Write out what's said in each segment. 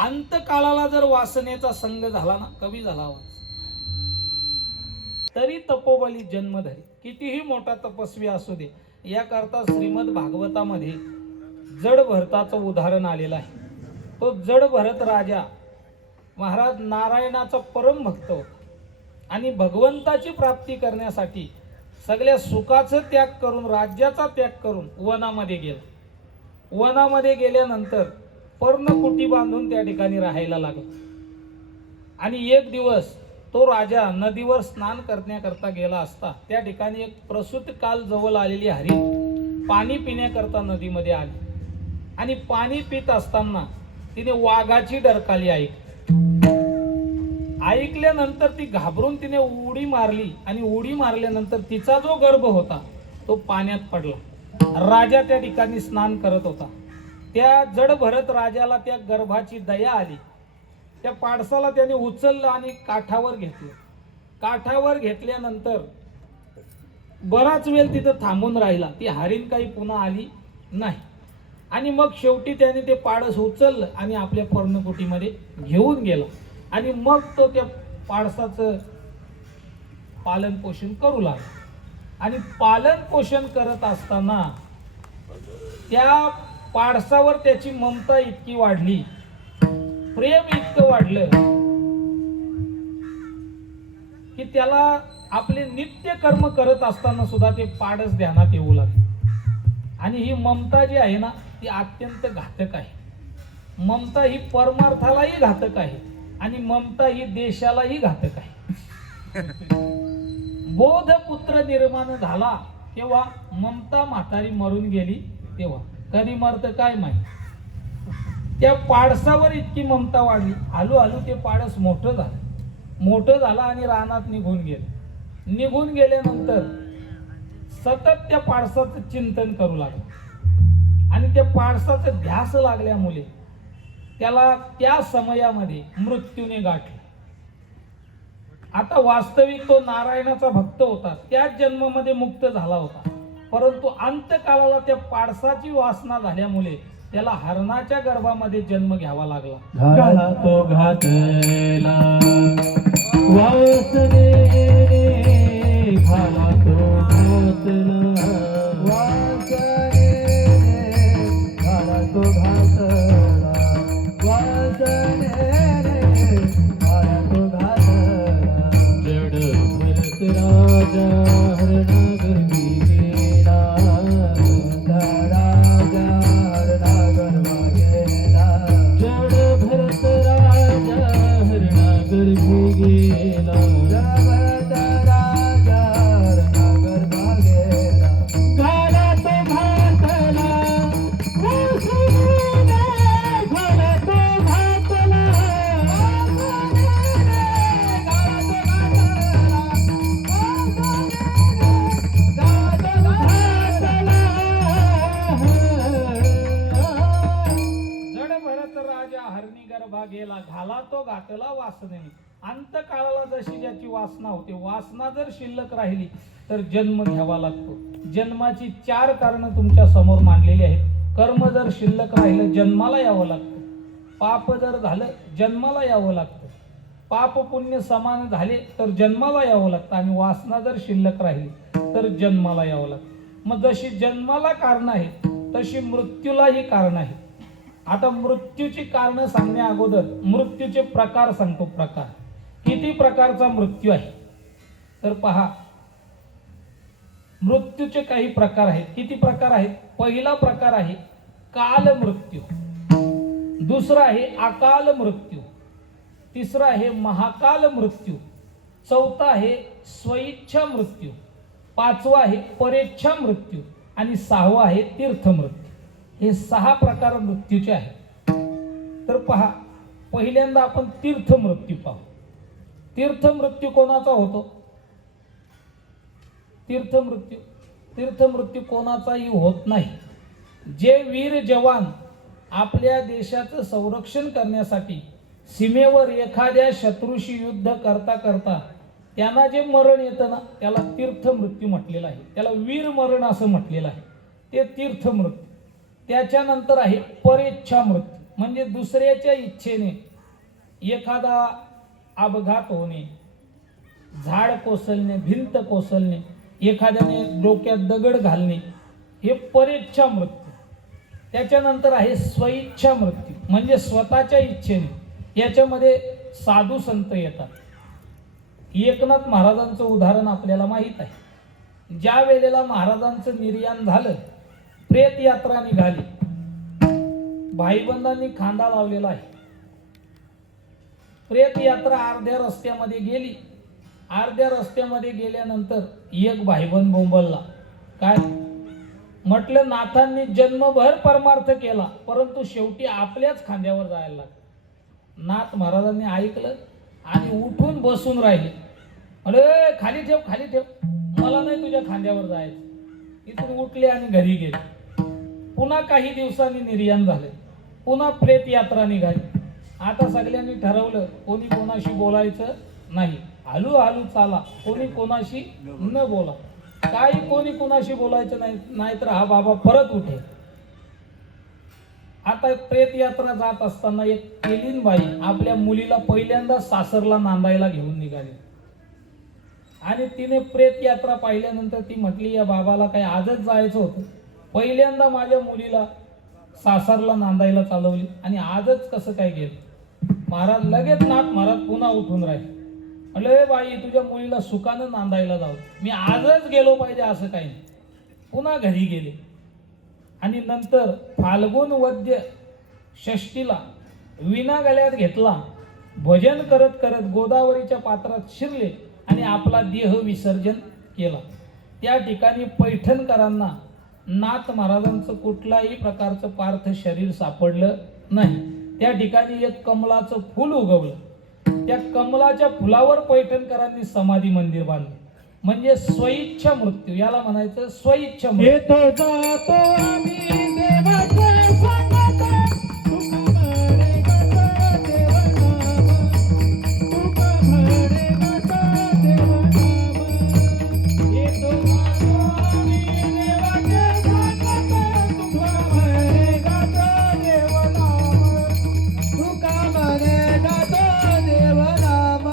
अंतकाळाला जर वासनेचा संग झाला ना, कमी झाला आवाज, तरी तपोबली जन्म धरी, कितीही मोठा तपस्वी असू दे. याकरता श्रीमद भागवतामध्ये जड भरताचं उदाहरण आलेलं आहे. तो जड भरत राजा महाराज नारायणाचा परम भक्त होता आणि भगवंताची प्राप्ती करण्यासाठी सगळ्या सुखाचं त्याग करून, राज्याचा त्याग करून वनामध्ये गेला. वनामध्ये गेल्यानंतर पर्णकुटी बांधून त्या ठिकाणी राहायला लागला. आणि एक दिवस तो राजा नदीवर स्नान करण्याकरता गेला असता त्या ठिकाणी एक प्रसूत काल जवळ आलेली हरिण पाणी पिण्याकरता नदीमध्ये आली. आणि पाणी पित असताना तिने वाघाची डरकाली ऐकल्यानंतर ती घाबरून तिने उडी मारली. आणि उडी मारल्यानंतर तिचा जो गर्भ होता तो पाण्यात पडला. राजा त्या ठिकाणी स्नान करत होता. त्या जड भरत राजाला त्या गर्भाची दया आली. त्या पाडसाला त्याने उचललं आणि काठावर घेतलं. काठावर घेतल्यानंतर बराच वेळ तिथं थांबून राहिला. ती हरिण काही पुन्हा आली नाही. आणि मग शेवटी त्याने ते पाडस उचललं आणि आपल्या पर्णकुटीमध्ये घेऊन गेला. आणि मग तो त्या पाडसाचं पालन पोषण करू लागला. आणि पालन पोषण करत असताना त्या पाडसावर त्याची ममता इतकी वाढली, प्रेम इतकं वाढलं की त्याला आपले नित्य कर्म करत असताना सुद्धा ते पाडस ध्यानात येऊ लागले. आणि ही ममता जी आहे ना, ती अत्यंत घातक आहे. ममता ही परमार्थालाही घातक आहे आणि ममता ही देशालाही घातक आहे. बोध पुत्र निर्माण झाला तेव्हा ममता म्हातारी मरून गेली. तेव्हा कधी मरत काय माहिती. त्या पाडसावर इतकी ममता वाढली, हळूहळू ते पाडस मोठं झालं आणि रानात निघून गेलं. निघून गेल्यानंतर सतत त्या पाडसाचं चिंतन करू लागला. आणि त्या पाडसाचं ध्यास लागल्यामुळे त्याला त्या समयामध्ये मृत्यूने गाठले. आता वास्तविक तो नारायणाचा भक्त होता, त्याच जन्मामध्ये मुक्त झाला होता. परंतु अंतकाळाला त्या पाडसाची वासना झाल्यामुळे त्याला हरणाच्या गर्भामध्ये जन्म घ्यावा लागला. घाला तो घातला वासने, घाला तो घातला वासने, घाला तो घातला वासने, घाला तो घातला. जड भरत राजा हरणागर्भी गेला, राजा हरणागर्भा गेला. जड भरत राजा हरणागर्भी गेला, भरत राजा हरणागर्भा गेला. घाला तो घातला वासने, घाला तो घातला वासने, घाला तो घातला जड भरत राजा हरणी गर्भा गेला, घाला तो घातला वासनेने. अंतकाळाला जशी ज्याची वासना होते, वासना जर शिल्लक राहिली तर जन्म घ्यावा लागतो. जन्माची 4 कारणं तुमच्या समोर मांडलेली आहेत. कर्म जर शिल्लक राहिलं जन्माला यावं लागतं. पाप जर झालं जन्माला यावं लागतं. पाप पुण्य समान झाले तर जन्माला यावं लागतं. आणि वासना जर शिल्लक राहिली तर जन्माला यावं लागतं. मग जशी जन्माला कारण आहेत तशी मृत्यूलाही कारण आहे. आता मृत्यूची कारणं सांगण्या अगोदर मृत्यूचे प्रकार सांगतो. प्रकार किती प्रकारचा मृत्यू आहे तर पहा. मृत्यूचे काही प्रकार आहेत. किती प्रकार आहेत? पहिला प्रकार आहे काल मृत्यू, दुसरा आहे अकाल मृत्यू, तिसरा आहे महाकाल मृत्यू, चौथा आहे स्वइच्छा मृत्यू, पाचवा आहे परेच्छा मृत्यू आणि 6वा आहे तीर्थ मृत्यू. हे 6 प्रकार मृत्यूचे आहेत. तर पहा, पहिल्यांदा आपण तीर्थ मृत्यू पाहू. तीर्थ मृत्यू कोणाचा होतो? तीर्थ मृत्यू कोणाचाही होत नाही. जे वीर जवान आपल्या देशाचं संरक्षण करण्यासाठी सीमेवर एखाद्या शत्रूशी युद्ध करता करता त्यांना जे मरण येतं ना, त्याला तीर्थ मृत्यू म्हटलेलं आहे. त्याला वीर मरण असं म्हटलेलं आहे. ते तीर्थ मृत्यू. त्याच्यानंतर आहे परेच्छा मृत्यू. म्हणजे दुसऱ्याच्या इच्छेने एखादा अपघात होणे, झाड कोसळणे, भिंत कोसळणे, एखाद्याने डोक्यात दगड घालणे, हे परेच्छा मृत्यू. त्याच्यानंतर आहे स्वइच्छा मृत्यू, म्हणजे स्वतःच्या इच्छेने. याच्यामध्ये साधू संत येतात. एकनाथ महाराजांचं उदाहरण आपल्याला माहीत आहे. ज्या वेळेला महाराजांचं निर्याण झालं, प्रेत यात्रा निघाली, भाईबंधांनी खांदा लावलेला आहे. प्रेत यात्रा अर्ध्या रस्त्यामध्ये गेली. अर्ध्या रस्त्यामध्ये गेल्यानंतर एक भाईबंद बोंबलला. काय म्हटलं? नाथांनी जन्मभर परमार्थ केला, परंतु शेवटी आपल्याच खांद्यावर जायला लागलं. नाथ महाराजांनी ऐकलं आणि उठून बसून राहिले. अरे खाली ठेव, खाली ठेव, मला नाही तुझ्या खांद्यावर जायचं. इथून उठले आणि घरी गेले. पुन्हा काही दिवसांनी निर्याण झाले. पुन्हा प्रेत यात्रा निघाली. आता सगळ्यांनी ठरवलं कोणी कोणाशी बोलायचं नाही, हलू हलू चाला, कोणी कोणाशी न बोला, काही कोणी कोणाशी बोलायचं नाही, नाहीतर हा बाबा परत उठे. आता प्रेत यात्रा जात असताना एक केलीन बाई आपल्या मुलीला पहिल्यांदा सासरला नांदायला घेऊन निघाली. आणि तिने प्रेत यात्रा पाहिल्यानंतर ती म्हटली, या बाबाला काही आजच जायचं होतं, पहिल्यांदा माझ्या मुलीला सासरला नांदायला चालवली आणि आजच कसं काय गेलं? महाराज लगेच नाथ महाराज पुन्हा उठून राहिले. अरे बाई, तुझ्या मुलीला सुखानं नांदायला जाऊ, मी आजच गेलो पाहिजे असं काही नाही. पुन्हा घरी गेले आणि नंतर फाल्गुन वद्य षष्टीला विना गळ्यात घेतला, भजन करत करत गोदावरीच्या पात्रात शिरले आणि आपला देह विसर्जन केला. त्या ठिकाणी पैठणकरांना नाथ महाराजांचं कुठलाही प्रकारचं पार्थ शरीर सापडलं नाही. त्या ठिकाणी एक कमलाचं फूल उगवलं. त्या कमलाच्या फुलावर पैठणकरांनी समाधी मंदिर बांधलं. म्हणजे स्वइच्छा मृत्यू, याला म्हणायचं स्वइच्छा मृत्यू. येतो जातो आम्ही देवाच्या संगत, तुका म्हणे गाता देवनाम, तुका म्हणे गाता देवनाम. येतो जातो आम्ही देवाच्या संगत, तुका म्हणे गाता देवनाम, तुका म्हणे गाता देवनाम,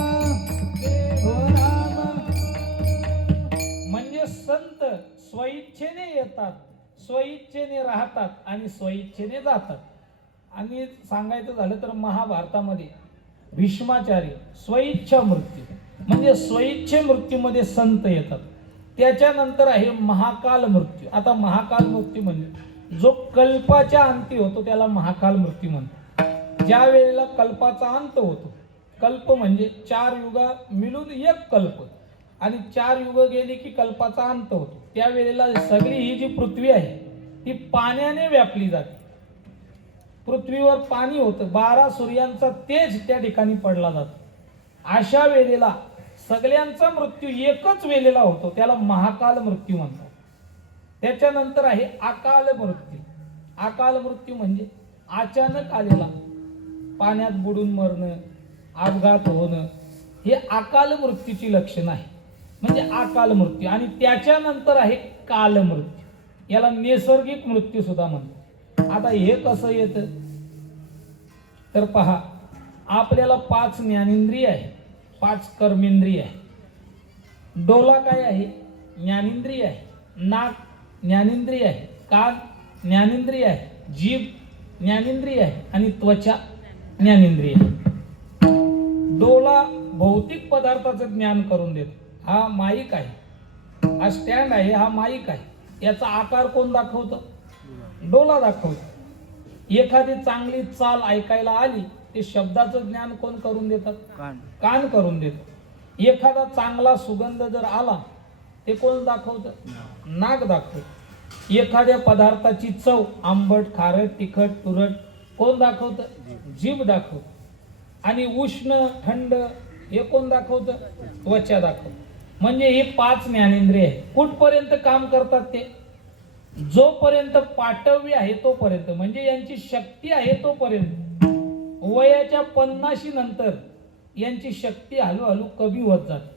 देवनाम. म्हणजे संत स्वइच्छेने येतात, स्वइच्छेने राहतात आणि स्वइच्छेने जातात. आणि सांगायचं झालं तर महाभारतामध्ये भीष्माचार्य स्वइच्छा मृत्यू, म्हणजे स्वइच्छे मृत्यूमध्ये संत येतात. त्याच्यानंतर आहे महाकाल मृत्यू. आता महाकाल मृत्यू म्हणजे जो कल्पाच्या अंती होतो त्याला महाकाल मृत्यू म्हणतात. ज्या वेळेला कल्पाचा अंत होतो, कल्प म्हणजे 4 युगा मिळून एक कल्प, आणि 4 युग गेली की कल्पाचा अंत होतो. त्यावेळेला सगळी ही जी पृथ्वी आहे ती पाण्याने व्यापली जाते. पृथ्वीवर पाणी होतं, 12 सूर्यांचा तेज त्या ठिकाणी पडला जातो. अशा वेळेला सगळ्यांचा मृत्यू एकच वेळेला होतो, त्याला महाकाल मृत्यू म्हणतात. त्याच्यानंतर आहे अकाल मृत्यू. अकाल मृत्यू म्हणजे अचानक आलेला, पाण्यात बुडून मरणं, अपघात होणं, हे अकाल मृत्यूची लक्षण आहे, म्हणजे अकाल मृत्यू. आणि त्याच्यानंतर आहे काल मृत्यू, याला नैसर्गिक मृत्यू सुद्धा म्हणतात. आता हे कसं येतं तर पहा, आपल्याला 5 ज्ञानेंद्रिय आहे, 5 कर्मेंद्रिय आहे. डोला काय आहे? ज्ञानेंद्रिय आहे. नाक ज्ञानेंद्रिय आहे. कान ज्ञानेंद्रिय आहे. जीभ ज्ञानेंद्रिय आहे आणि त्वचा ज्ञानेंद्रिय आहे. डोला भौतिक पदार्थाचं ज्ञान करून देतो. हा माईक आहे, हा स्टँड आहे, हा माईक आहे. याचा आकार कोण दाखवतं? डोला दाखवतो. एखादी चांगली चाल ऐकायला आली ते शब्दाचं ज्ञान कोण करून देतात? कान करून देतात. एखादा चांगला सुगंध जर आला ते कोण दाखवतं? नाक दाखवतं. एखाद्या पदार्थाची चव आंबट, खारट, तिखट, तुरट कोण दाखवतं? जीभ दाखवतं. आणि उष्ण, थंड हे कोण दाखवतं? त्वचा दाखवतं. म्हणजे हे 5 ज्ञानेंद्रिय आहे. कुठपर्यंत काम करतात ते? जोपर्यंत पाठव्य आहे तोपर्यंत, म्हणजे यांची शक्ती आहे तोपर्यंत. वयाच्या 50 नंतर यांची शक्ती हळूहळू कमी होत जाते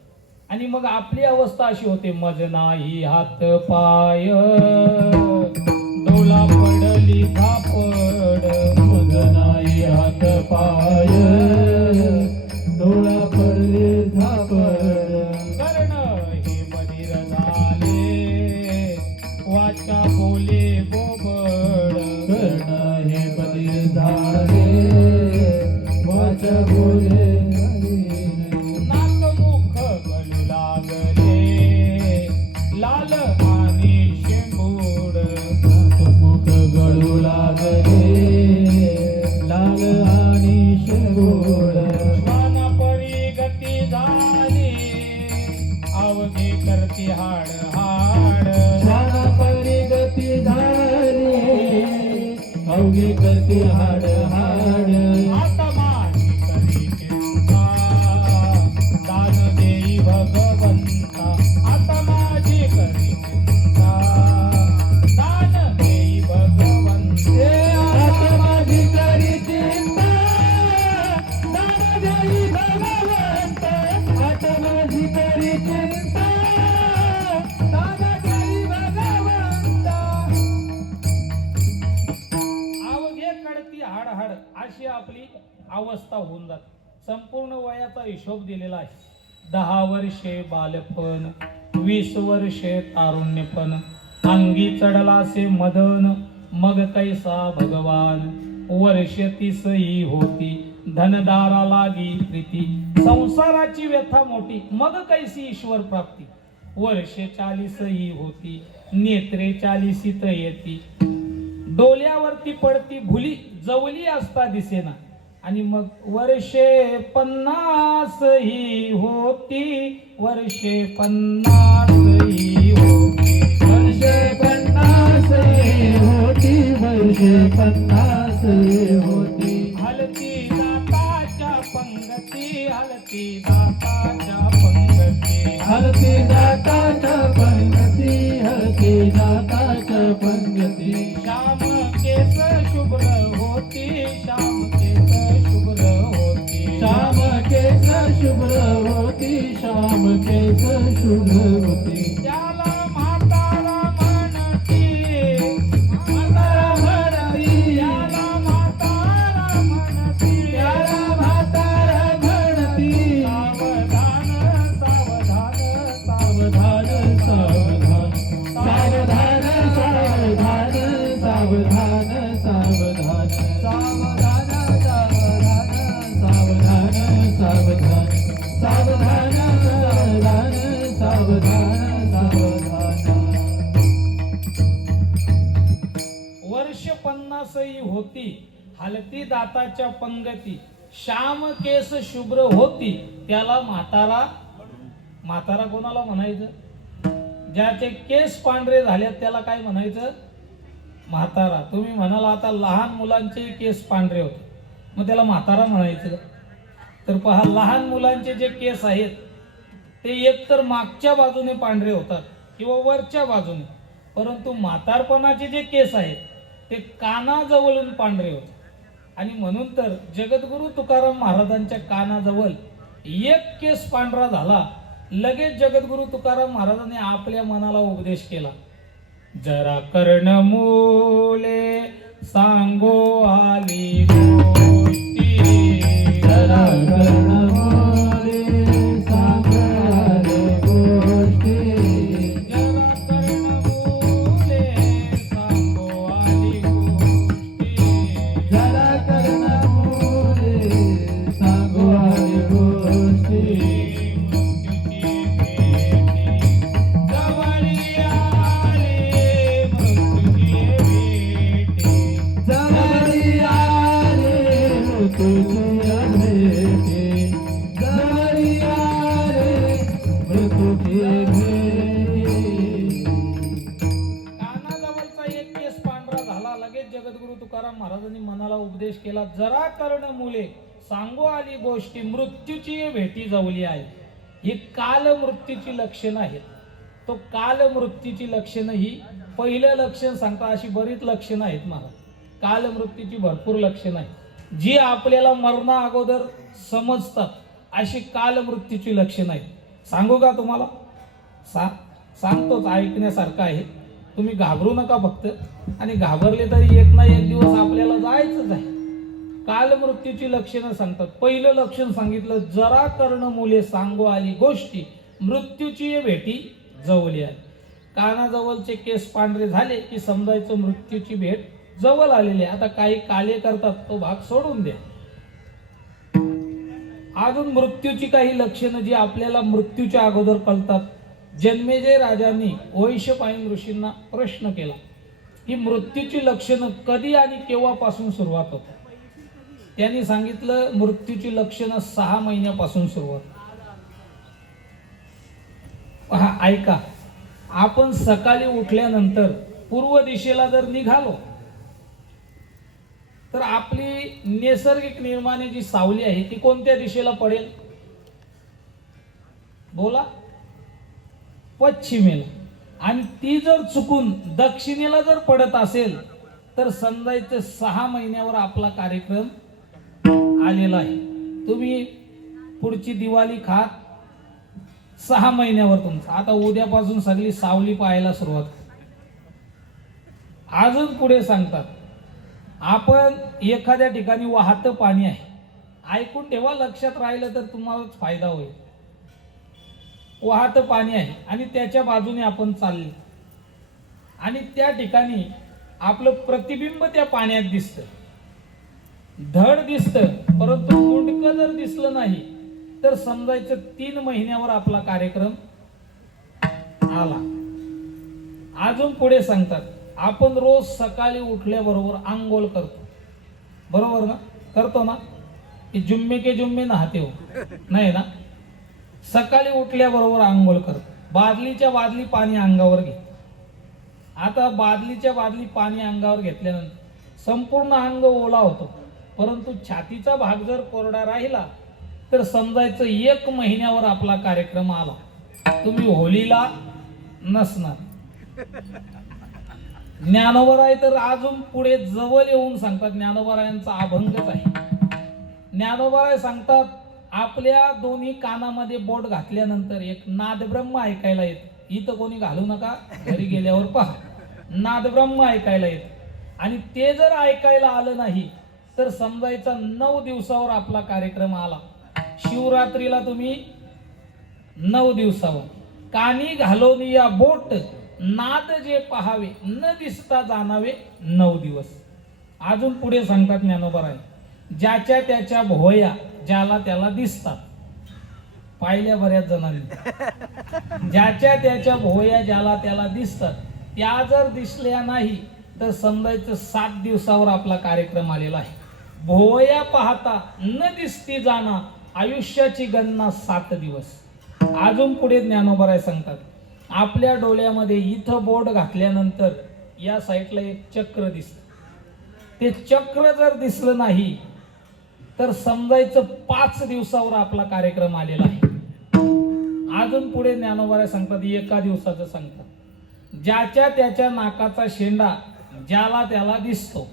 आणि मग आपली अवस्था अशी होते, मज नाही हात पाय, डोला पडली धापड, मज नाही हात पाय डोळा पडले झापड कर्ण हे बधीर झाले वाचा बोले बोबड कर्ण हे बधीर झाले वाच बोले नाक मुख गळू लागले लाल आणि शेंबूड मुख गळू लागले लाल आणि शेंगोड श्वानापरी गती झाली अवघे करती हाड हाड शाळा परिगती झाली अवघे करते हाड हाड आता माझी करी चिंता दान देई भगवंता आता माझी करी चिंता दान देई भगवंते आता माझी करी चिंता दान देई भगवंत आता माझी करी चिंता दान देई भगवंत अवघे कडती हाड हाड अशी आपली अवस्था होऊन जाते. संपूर्ण वयाचा हिशोब दिलेला आहे. 10 वर्षे बालपण, 20 वर्षे तारुण्यपण, अंगी चढलासे मदन, मग कैसा भगवान, वर्ष 30 ही होती, धनदारा लागी प्रीती, संसाराची व्यथा मोठी, मग कैसी ईश्वर प्राप्ती, वर्षे 40 ही होती, नेत्रे 40 येती, डोल्यावरती पडती भुली, जवली असता दिसेना, आणि मग वर्षे 50 ही होती, वर्षे 50 ही होती, वर्षे 50 होती वर्षे 50 होती हलती दाताच्या पंगती, हलती दाताच्या पंगती, हलती जाताच्या पंगती हलती जाताच्या पंगती श्याम केस शुभ्र होती, श्याम केस शुभ्र होती, श्याम केस शुभ्र होती श्याम केस शुभ्र होती त्याला म्हातारा म्हणती, म्हातारा म्हणती त्याला म्हातारा म्हणती, त्याला म्हातारा म्हणती सावधान सावधान सावधान सावधान सावधान सावधान सावधान सावधान सावधान सावधान सावधान सावधान सावधान सावधान सावधान वर्ष 50 ही होती, हलती दाताच्या पंगती, श्याम केस शुभ्र होती, त्याला म्हातारा, म्हातारा कोणाला म्हणायचं? ज्याचे केस पांढरे झाल्यात त्याला काय म्हणायचं? म्हातारा. तुम्ही म्हणाल आता लहान मुलांचे केस पांढरे होते, मग त्याला म्हातारा म्हणायचं? तर पहा, लहान मुलांचे जे केस आहेत ते एकतर मागच्या बाजूने पांढरे होतात किंवा वरच्या बाजूने, परंतु म्हातारपणाचे जे केस आहेत ते कानाजवळून पांढरे होतात. आणि म्हणून तर जगद्गुरु तुकाराम महाराजांच्या कानाजवळ एक केस पांढरा झाला, लगेच जगद्गुरु तुकाराम महाराजांनी आपल्या मनाला उपदेश केला, जरा कर्ण मुले सांगो आली गोष्टी, जरा कर्ण मुले सांगारे गोष्टी जरा कर्ण मुले सांगो आली गोष्टी, जरा कर्ण मुले सांगो आली गोष्टी मृत्यूची भेटी, जवळी आले मृत्यूची भेटी कानाजवळचा एक केस पांढरा झाला, लगेच जगद्गुरु तुकाराम महाराजांनी मनाला उपदेश केला, जरा कर्ण मुले सांगो आली गोष्टी, मृत्यूची भेटी जवली आहे. ही काल मृत्यूची लक्षणं आहेत. तो काल मृत्यूची लक्षणं ही पहिलं लक्षण सांगता, अशी बरीच लक्षणं आहेत महाराज. काल मृत्यूची भरपूर लक्षणं आहेत जी आपल्याला मरणा अगोदर समजतात, अशी काल मृत्यूची लक्षणं आहेत. सांगू का तुम्हाला? सांगतोच, ऐकण्यासारखं आहे. तुम्ही घाबरू नका फक्त, आणि घाबरले तरी एक ना एक दिवस आपल्याला जायचंच आहे. काल मृत्यूची लक्षणं सांगतात. पहिलं लक्षण सांगितलं, जरा कर्ण मुले सांगो आली गोष्टी, मृत्यूची भेटी जवळी आली. कानाजवळचे केस पांढरे झाले की समजायचं मृत्यूची भेट जवळ आलेली आहे. आता काही काले करतात, तो भाग सोडून द्या. अजून मृत्यूची काही लक्षणं जी आपल्याला मृत्यूच्या अगोदर कळतात. जन्मेजय राजांनी वैशंपायन ऋषींना प्रश्न केला की मृत्यूची लक्षणं कधी आणि केव्हापासून सुरुवात होतात. त्यांनी सांगितलं मृत्यूची लक्षणं 6 महिन्यापासून सुरुवात. पहा, ऐका, आपण सकाळी उठल्यानंतर पूर्व दिशेला जर निघालो तर आपली नैसर्गिक निर्माणे जी सावली आहे ती कोणत्या दिशेला पडेल? बोला. पश्चिमेला. आणि ती जर चुकून दक्षिणेला जर पडत असेल तर समजायचं 6 महिन्यावर आपला कार्यक्रम आलेला आहे. तुम्ही पुढची दिवाळी खात 6 महिन्यावर तुमचा. आता उद्यापासून सगळी सावली पाहायला सुरुवात. अजून पुढे सांगतात, आपण एखाद्या ठिकाणी वाहतं पाणी आहे. ऐकून ठेवा, लक्षात राहिलं तर तुम्हालाच फायदा होईल. वाहतं पाणी आहे आणि त्याच्या बाजूने आपण चालले आणि त्या ठिकाणी आपलं प्रतिबिंब त्या पाण्यात दिसतं. धड दिसतं, परंतु मुंडकं जर दिसलं नाही तर समजायचं 3 महिन्यावर आपला कार्यक्रम आला. अजून पुढे सांगतात, आपण रोज सकाळी उठल्याबरोबर आंघोळ करतो, बरोबर ना? करतो ना? की जुम्मे के जुम्मे नहाते हो, नाही ना? सकाळी उठल्याबरोबर आंघोळ करतो. बादलीच्या बादली पाणी अंगावर घे. आता बादलीच्या बादली पाणी अंगावर घेतल्यानंतर संपूर्ण अंग ओला होतो, परंतु छातीचा भाग जर कोरडा राहिला तर समजायचं 1 महिन्यावर आपला कार्यक्रम आला. तुम्ही होलीला नसणार. ज्ञानोबराय तर अजून पुढे जवळ येऊन सांगतात, ज्ञानोबरायांचा अभंगच आहे. ज्ञानोबराय सांगतात, आपल्या दोन्ही कानामध्ये बोट घातल्यानंतर एक नादब्रह्म ऐकायला येत. इथं कोणी घालू नका, घरी गेल्यावर पहा. नादब्रह्म ऐकायला येत आणि ते जर ऐकायला आलं नाही तर समजायचा 9 दिवसावर आपला कार्यक्रम आला. शिवरात्रीला तुम्ही 9 दिवसावर कानी घालून या बोट, नाद जे पहावे न दिसता जाणावे 9 दिवस. अजून पुढे सांगतात ज्ञानोबराय, ज्याच्या त्याच्या भोया ज्याला त्याला दिसतात. पाहिल्या बऱ्याच जणांनी. ज्याच्या त्याच्या भोया ज्याला त्याला दिसतात, त्या जर दिसल्या नाही तर समजायचं 7 दिवसावर आपला कार्यक्रम आलेला आहे. भोया पाहता न दिसती जाणा, आयुष्याची गणना 7 दिवस. अजून पुढे ज्ञानोबराय सांगतात, आपल्या डोळ्यामध्ये इथं बोट घातल्यानंतर या साईडला एक चक्र दिसतं. ते चक्र जर दिसलं नाही तर समजायचं 5 दिवसावर आपला कार्यक्रम आलेला आहे. अजून पुढे ज्ञानोबराय सांगतात, 1 दिवसाचं सांगतात, ज्याच्या त्याच्या नाकाचा शेंडा ज्याला त्याला दिसतो.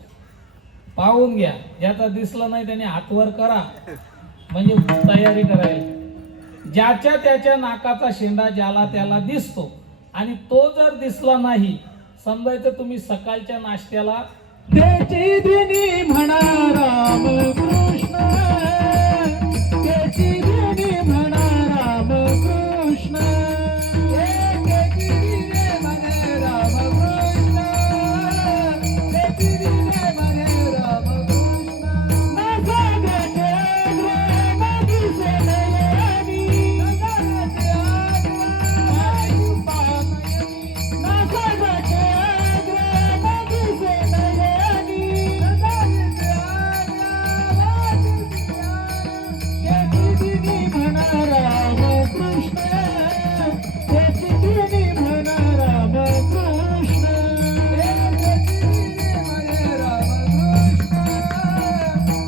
पाहून घ्या, ज्याचा दिसला नाही त्याने हातवर करा, म्हणजे तयारी करायला. ज्याच्या त्याच्या नाकाचा शेंडा ज्याला त्याला दिसतो आणि तो जर दिसला नाही समजायचं तुम्ही सकाळच्या नाश्त्याला त्याची दिनी म्हणा राम कृष्ण, त्याची दिनी म्हणा राम कृष्ण, त्याची दिनी म्हणे राम कृष्ण, त्याची दिनी म्हणे राम कृष्ण. न सांगायचे न दिसे नयनी, न सांगायचे आग्रह पामयनी, न सांगायचे आग्रह न दिसे नयनी, न सांगायचे आग्रह त्याची दिनी म्हणा राम कृष्ण, त्याची दिनी म्हणा राम कृष्ण, त्याची दिनी म्हणे राम कृष्ण,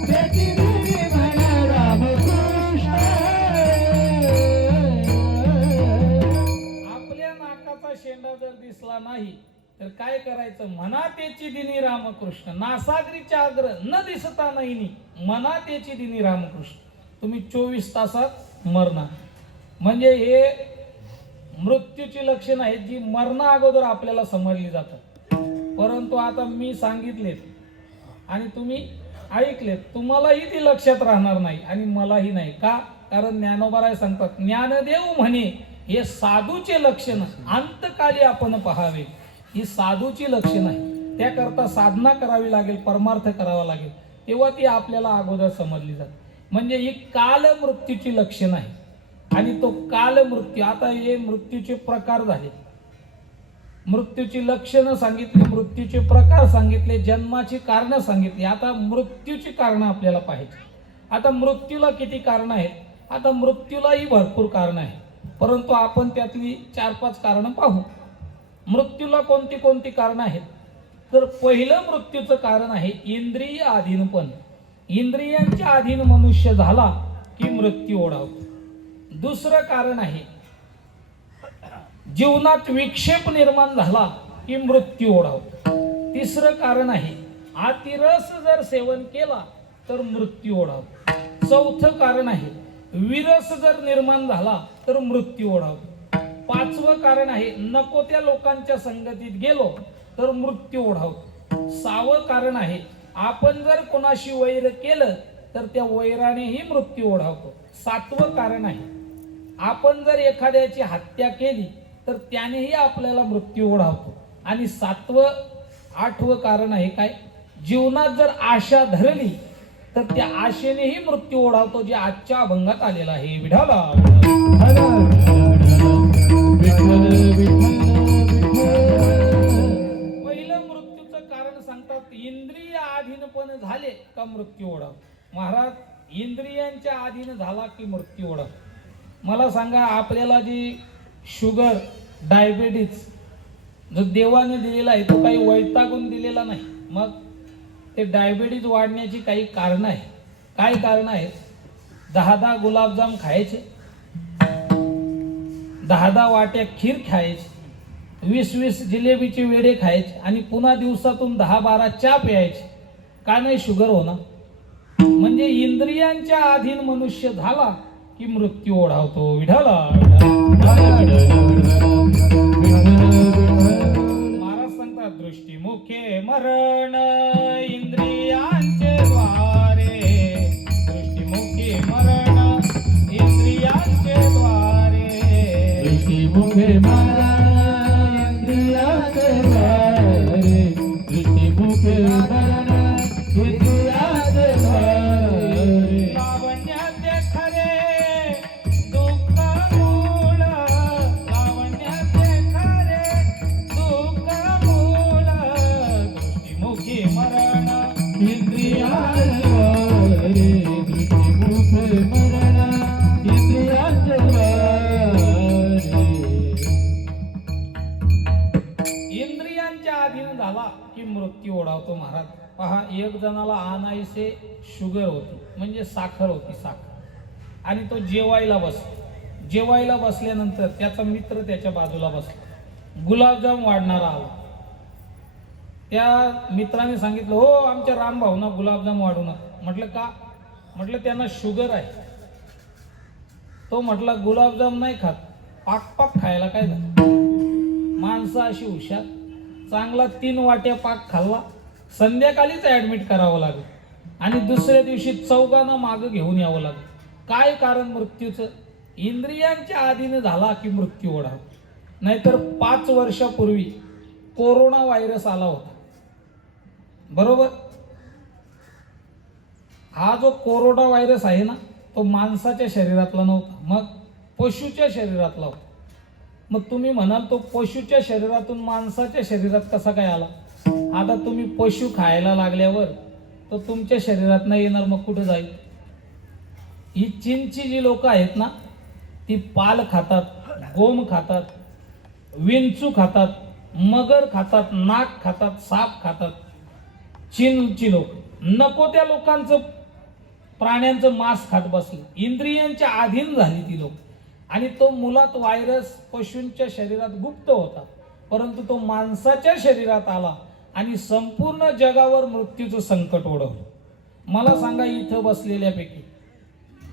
त्याची दिनी म्हणे राम कृष्ण. आपल्या नाकाचा शेंडा जर दिसला नाही तर काय करायचं? म्हणा त्याची दिनी रामकृष्ण. नासागरीच्या अग्र न दिसता नाही, म्हणा त्याची दिनी रामकृष्ण. तुम्ही 24 तासात मरणार. म्हणजे हे मृत्यूची लक्षणं आहेत जी मरणा अगोदर आपल्याला समजली जातात. परंतु आता मी सांगितले आणि तुम्ही ऐकले तुम्हालाही ती लक्षात राहणार नाही आणि मलाही नाही. का? कारण ज्ञानोबाराय सांगतात, ज्ञानदेव म्हणे हे साधूचे लक्षण अंतकाली आपण पहावे. ही साधूची लक्षण आहे, त्याकरता साधना करावी लागेल, परमार्थ करावा लागेल, तेव्हा ती आपल्याला अगोदर समजली जाते. म्हणजे ही काल मृत्यूची लक्षण आहे. आणि तो काल मृत्यू, आता हे मृत्यूचे प्रकार झाले, मृत्यूची लक्षणं सांगितली, मृत्यूचे प्रकार सांगितले, जन्माची कारणं सांगितली. आता मृत्यूची कारणं आपल्याला पाहिजे. आता मृत्यूला किती कारणं आहेत? आता मृत्यूलाही भरपूर कारणं आहेत, परंतु आपण त्यातली 4-5 कारणं पाहू. मृत्यूला कोणती कोणती कारणं आहेत? तर पहिलं मृत्यूचं कारण आहे इंद्रिय अधीनपण. इंद्रियांच्या अधीन मनुष्य झाला की मृत्यू ओढावतो. दुसरं कारण आहे जीवनात विक्षेप निर्माण झाला की मृत्यू ओढावतो. तिसरं कारण आहे अतिरस जर सेवन केला तर मृत्यू ओढावतो. चौथं कारण आहे विरस जर निर्माण झाला तर मृत्यू ओढावतो. पाचवं कारण आहे नको त्या लोकांच्या संगतीत गेलो तर मृत्यू ओढावतो. सहावं कारण आहे आपण जर कोणाशी वैर केलं तर त्या वैरानेही मृत्यू ओढावतो. सातवं कारण आहे आपण जर एखाद्याची हत्या केली तर त्यानेही आपल्याला मृत्यू ओढावतो. आणि आठवं कारण आहे काय? जीवनात जर आशा धरली तर त्या आशेनेही मृत्यू ओढावतो, जे आजच्या अभंगात आलेला आहे. विठाला पहिलं मृत्यूचं कारण सांगतात इंद्रिय अधीनपण झाले का मृत्यू ओढावतो. महाराज, इंद्रियांच्या अधीन झाला की मृत्यू ओढावतो. मला सांगा, आपल्याला जी शुगर, डायबिटीज जो देवाने दिलेला आहे तो काही वैतागून दिलेला नाही. मग ते डायबिटीज वाढण्याची काही कारणं आहे. काय कारणं आहेत? 10 गुलाबजाम खायचे, 10 वाट्या खीर खायची, 20 जिलेबीचे वेडे खायचे आणि पुन्हा दिवसातून 10-12 चहा प्यायचे. का नाही शुगर होणार? म्हणजे इंद्रियांच्या अधीन मनुष्य झाला की मृत्यू ओढावतो. विठाला महाराज सांगतात, दृष्टीमुखे मरण इंद्रियांचे द्वारे, दृष्टीमुखे मरण इंद्रियांचे द्वारे, दृष्टीमुखे मरण इंद्रियांचे द्वारे, दृष्टीमुखे मरण इंद्रियांचे द्वारे. लावण्याचे खरे दुःख मूळ, लावण्याचे खरे दुःख मूळ, दृष्टीमुखी मरण इंद्रियांचे द्वारे, दृष्टीमुखे मरण इंद्रियांचे द्वारे. इंद्रियांच्या अधीन झाला की मृत्यू ओढावतो. महाराज पहा, एक जणाला आणायचे शुगर होती, म्हणजे साखर होती, साखर, आणि तो जेवायला बसला. जेवायला बसल्यानंतर त्याचा मित्र त्याच्या बाजूला बसला. गुलाबजाम वाढणारा आला. त्या मित्राने सांगितलं, हो आमच्या रामभाऊना गुलाबजाम वाढू नका. म्हटलं का? म्हटलं त्यांना शुगर आहे. तो म्हटला गुलाबजाम नाही खात, पाक खायला काय झालं? माणसं अशी हुशार, चांगला 3 वाट्या पाक खाल्ला, संध्याकाळीच ऍडमिट करावं लागेल आणि दुसऱ्या दिवशी चौघांना मागं घेऊन यावं लागेल. काय कारण मृत्यूचं? इंद्रियांच्या अधीन झाला की मृत्यू ओढावतो. नाहीतर 5 वर्षापूर्वी कोरोना व्हायरस आला होता, बरोबर? हा जो कोरोना व्हायरस आहे ना, तो माणसाच्या शरीरातला नव्हता, मग पशुच्या शरीरातला होता. मग तुम्ही म्हणाल तो पशुच्या शरीरातून माणसाच्या शरीरात कसा काय आला? आता तुम्ही पशु खायला लागल्यावर तो तुमच्या शरीरात नाही येणार, मग कुठे जाईल? ही चीनची जी लोक आहेत ना, ती पाल खातात, गोम खातात, विंचू खातात, मगर खातात, नाग खातात, साप खातात. चीनची लोक नको त्या लोकांचं, प्राण्यांचं मांस खात बसले. इंद्रियांच्या अधीन झाली ती लोक. आणि तो मुळात व्हायरस पशूंच्या शरीरात गुप्त होता, परंतु तो माणसाच्या शरीरात आला आणि संपूर्ण जगावर मृत्यूचं संकट ओढवलं. मला सांगा, इथं बसलेल्यापैकी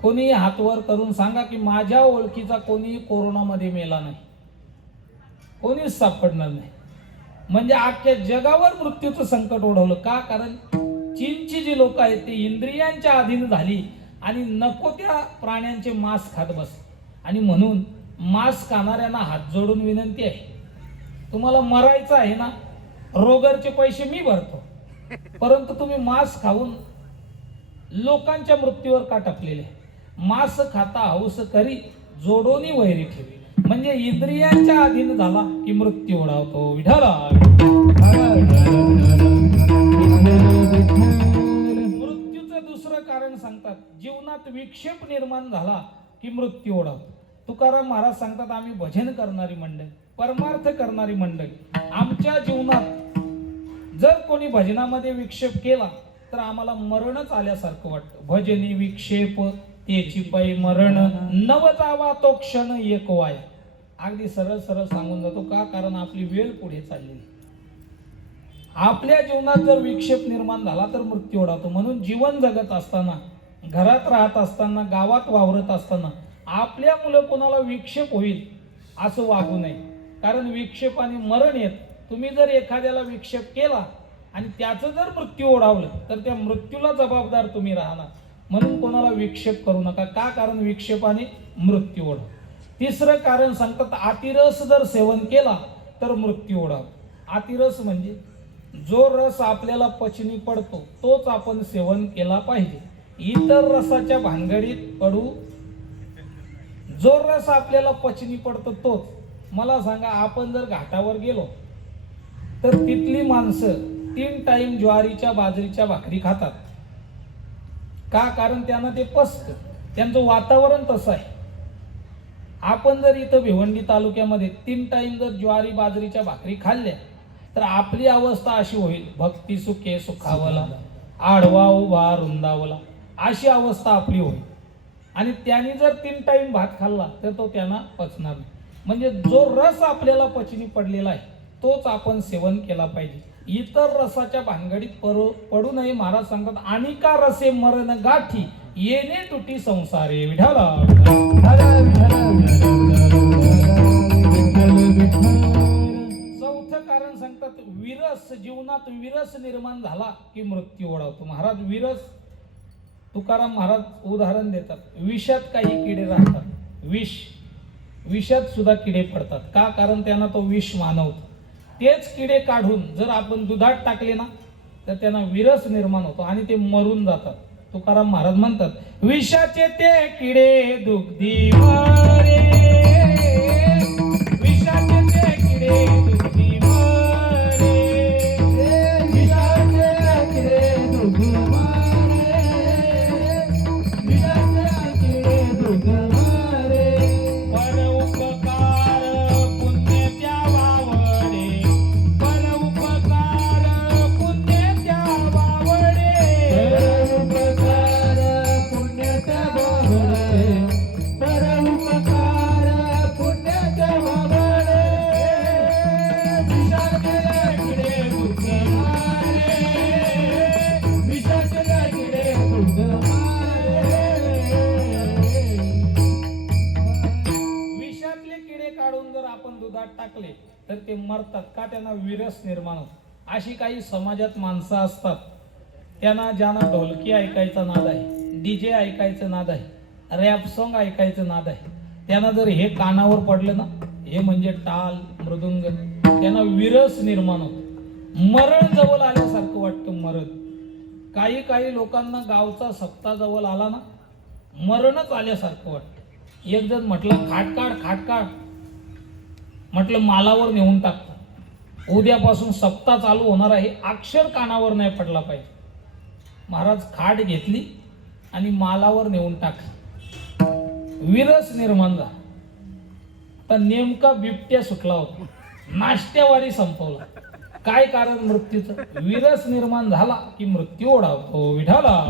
कोणी हात वर करून सांगा की माझ्या ओळखीचा कोणी कोरोनामध्ये मेला नाही. कोणीच सापडणार नाही. म्हणजे अख्ख्या जगावर मृत्यूचं संकट ओढवलं. का? कारण चीनची जी लोक आहेत ते इंद्रियांच्या अधीन झाली आणि नको त्या प्राण्यांचे मांस खात बस. आणि म्हणून मांस खाणाऱ्यांना हात जोडून विनंती आहे, तुम्हाला मरायचं आहे ना, रोगरचे पैसे मी भरतो, परंतु तुम्ही मांस खाऊन लोकांच्या मृत्यूवर का टपलेले? मांस खाता हौस करी जोडोनी वैरी ठेवी. म्हणजे इंद्रियांच्या अधीन झाला की मृत्यू ओढावतो. विठाला मृत्यूचं दुसरं कारण सांगतात, जीवनात विक्षेप निर्माण झाला की मृत्यू ओढावतो. तुकाराम महाराज सांगतात, आम्ही भजन करणारी मंडळी, परमार्थ करणारी मंडळी, आमच्या जीवनात जर कोणी भजनामध्ये विक्षेप केला तर आम्हाला मरणच आल्यासारखं वाटतं. भजनी विक्षेप त्याची पै मरण, नव जावा तो क्षण एक वाय. अगदी सरळ सरळ सांगून जातो. का? कारण आपली वेळ पुढे चाललेली. आपल्या जीवनात जर विक्षेप निर्माण झाला तर मृत्यू ओढावतो. म्हणून जीवन जगत असताना, घरात राहत असताना, गावात वावरत असताना आपल्या मुलं कोणाला विक्षेप होईल असं वागू नये. कारण विक्षेपाने मरण येत. तुम्ही जर एखाद्याला विक्षेप केला आणि त्याचं जर मृत्यू ओढावलं तर त्या मृत्यूला जबाबदार तुम्ही राहणार. म्हणून कोणाला विक्षेप करू नका. का? कारण विक्षेपाने मृत्यू ओढाव. तिसरं कारण सांगतात, अतिरस जर सेवन केला तर मृत्यू ओढाव. अतिरस म्हणजे जो रस आपल्याला पचनी पडतो तोच आपण सेवन केला पाहिजे. इतर रसाच्या भानगडीत पडू. जो रस आपल्याला पचनी पडतो तोच. मला सांगा, आपण जर घाटावर गेलो तर तिथली माणसं 3 टाइम ज्वारीच्या बाजरीच्या भाकरी खातात. का? कारण त्यांना ते पचतं. त्यांचं वातावरण तसं आहे. आपण जर इथं भिवंडी तालुक्यामध्ये 3 टाइम जर ज्वारी बाजरीच्या भाकरी खाल्ल्या तर आपली अवस्था अशी होईल, भक्ती सुखे सुखावला, आडवा उभा रुंदावला, अशी अवस्था आपली होईल. आणि त्यांनी जर 3 टाइम भात खाल्ला तर तो त्यांना पचणार नाही. म्हणजे जो रस आपल्याला पचनी पडलेला आहे तोच आपण सेवन केला पाहिजे. इतर रसाच्या भानगडीत पडू नये. महाराज सांगतात, अनिका रसे मरण गाठी, येणे तुटी संसारे. विठाला चौथं कारण सांगतात, विरस. जीवनात विरस निर्माण झाला की मृत्यू ओढावतो. महाराज विरस, तुकाराम महाराज उदाहरण देतात, विषात काही किडे राहतात. विषात सुद्धा किडे पडतात. का? कारण त्यांना तो विष मानवतो. तेच किडे काढून जर आपण दुधात टाकले ना तर त्यांना विरस निर्माण होतो आणि ते मरून जातात. तुकाराम महाराज म्हणतात, विषाचे ते किडे दुग्धी मारे, विषाचे ते किडे दुग्धी मारे, विषाचे किडे दुग्धी मारे, विषाचे किडे दुग्धी मारे. पर उपकार पुण्य त्या वावडे, पर उपकार पुण्य त्या वावडे, पर उपकार पुण्य त्या वावडे, पर उपकार पुण्य त्या वावडे. विषाचे किडे दुग्ध मारे, विषाचे किडे दुग्ध मारे. विषातले किडे काढून जर आपण दुधात टाकले तर ते मरतात. का? त्यांना विरस निर्माण होतो. अशी काही समाजात माणसं असतात, त्यांना ज्यांना ढोलकी ऐकायचा नाद आहे, डीजे ऐकायचं नाद आहे, रॅप सॉन्ग ऐकायचं नाद आहे, त्यांना जर हे कानावर पडलं ना, हे म्हणजे टाल मृदुंग, त्यांना विरस निर्माण होतो. मरण जवळ आल्यासारखं वाटतं. मरण काही लोकांना गावचा सप्ताह जवळ आला ना, मरणच आल्यासारखं वाटतं. एक जण म्हटलं, खाट काढ, म्हटलं मालावर नेऊन टाकतो. उद्यापासून सप्ताह चालू होणार आहे, अक्षर कानावर नाही पडला पाहिजे. महाराज खाट घेतली आणि मालावर नेऊन टाकली. विरस निर्माण झाला. तर नेमका बिबट्या सुटला होता, नाश्त्यावारी संपवला. काय कारण मृत्यूचं? विरस निर्माण झाला की मृत्यू ओढावतो. विठाला